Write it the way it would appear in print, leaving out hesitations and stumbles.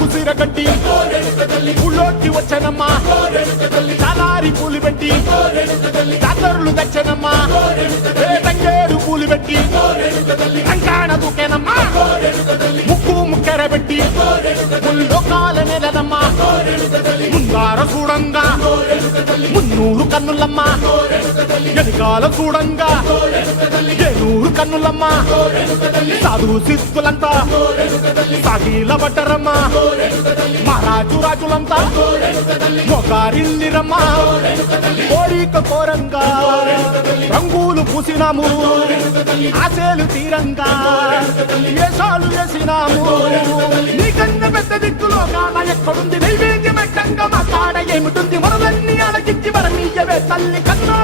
కుసిరగట్టి ఊళ్ళోకి వచ్చనమ్మా చాలారి పూలు పెట్టి జాతరులు తెచ్చనమ్మా తంగేడు పూలు పెట్టి కంకాణ దూకేనమ్మా ముక్కు ముక్కెర పెట్టి ముల్లోకాల నెలనమ్మా ముందార చూడంగా మున్నూరు కన్నులమ్మా ఎనకాల చూడంగా ఏనూరు కన్నులమ్మా సాధు శిస్తులంతా సాగిల పట్టరమ్మా మహారాజు రాజులంతా మొగారిల్లిరమ్మా కోరిక కోరంగా రంగులు పూసినాము ఆశలు తీరంగా వేషాలు వేసినాము నీకన్నా పెద్ద దిక్కులో కాన ఎక్కడుంది నైవేద్యం ఎట్టంగా మా కాడ ఏమిటుంది మనలన్నీ అలకించి మరమీయవే తల్లి కన్నా